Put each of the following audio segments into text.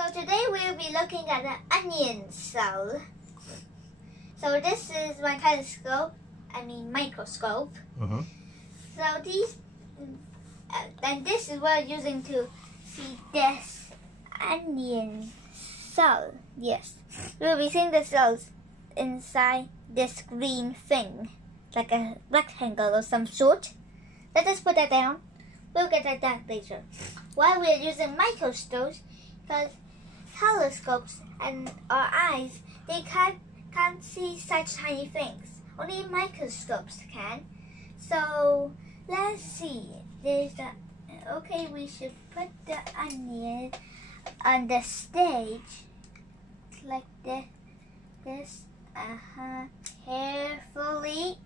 So today we'll be looking at an onion cell. So this is my microscope. So these, and this is what I'm using to see this onion cell. Yes, we'll be seeing the cells inside this green thing, like a rectangle of some sort. Let us put that down. We'll get at that later. Why we're using microscopes? Because telescopes and our eyes, they can't see such tiny things. Only microscopes can. So let's see. Okay, we should put the onion on the stage like this. Carefully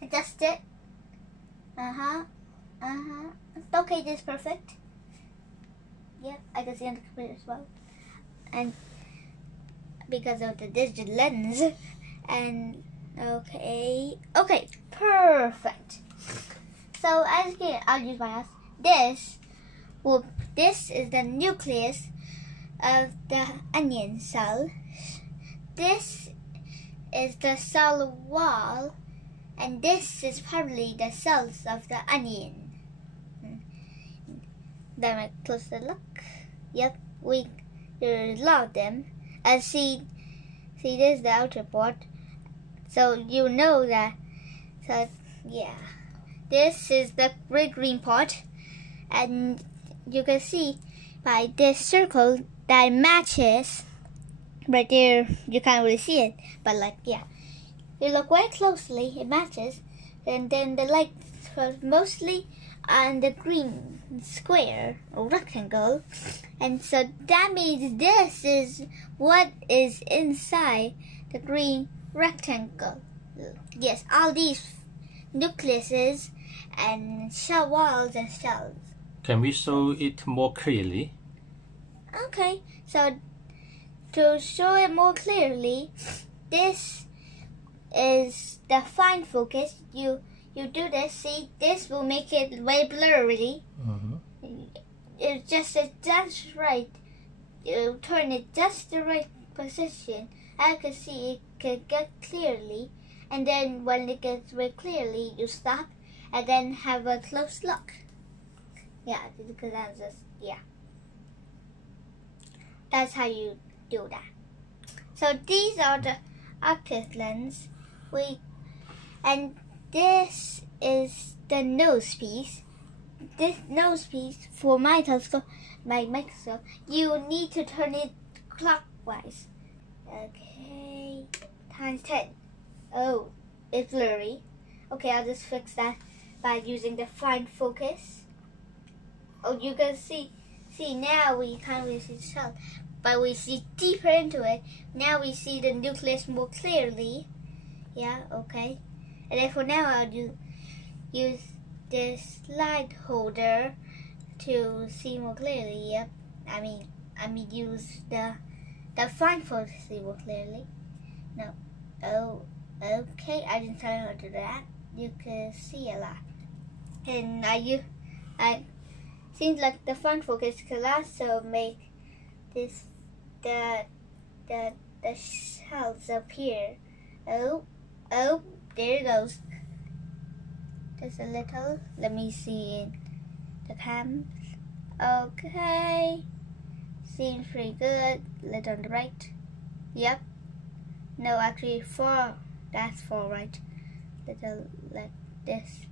adjust it. Okay, this is perfect. Yep, I can see on the computer as well. And because of the digital lens. And okay, perfect. So as here, I'll use my mouse. This is the nucleus of the onion cell. This is the cell wall, and this is probably the cells of the onion. Then a closer look. Yep, there's a lot of them. And see this is the outer part. So you know that. So yeah, this is the green part, and you can see by this circle that matches. Right there, you can't really see it, but yeah, you look very closely, it matches, and then the light was mostly on the green square or rectangle, and so that means this is what is inside the green rectangle. Yes, all these nucleuses and cell walls and cells. Can we show it more clearly? Okay, so to show it more clearly, this is the fine focus. You do this. See, this will make it very blurry. It's just right. You turn it just the right position. I can see it can get clearly, and then when it gets very clearly, you stop and then have a close look. Yeah, because that's how you do that. So these are the optic lens. And this is the nose piece. This nose piece for my microscope, you need to turn it clockwise. Okay, times 10. Oh, it's blurry. Okay, I'll just fix that by using the fine focus. Oh, you can see now we can't really see the cell, but we see deeper into it. Now we see the nucleus more clearly. Yeah, okay. And then for now, I'll use this light holder to see more clearly. Yep. I mean use the fine focus to see more clearly. No. Oh, okay. I didn't tell you how to do that. You can see a lot. And I seems like the fine focus can also make this the cells appear. Oh, there it goes. Just a little. Let me see the cams. Okay, seems pretty good. Little on the right. Yep. No, actually 4. That's 4 right. Little like this.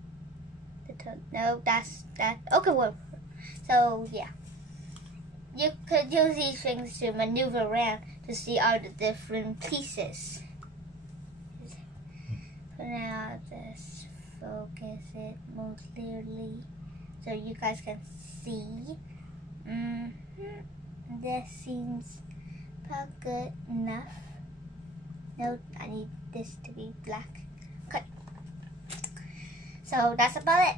Little. No, that's that. Okay, well. So yeah, you could use these things to maneuver around to see all the different pieces. For now, I'll just focus it more clearly so you guys can see. This seems about good enough. No, I need this to be black. Okay. So that's about it.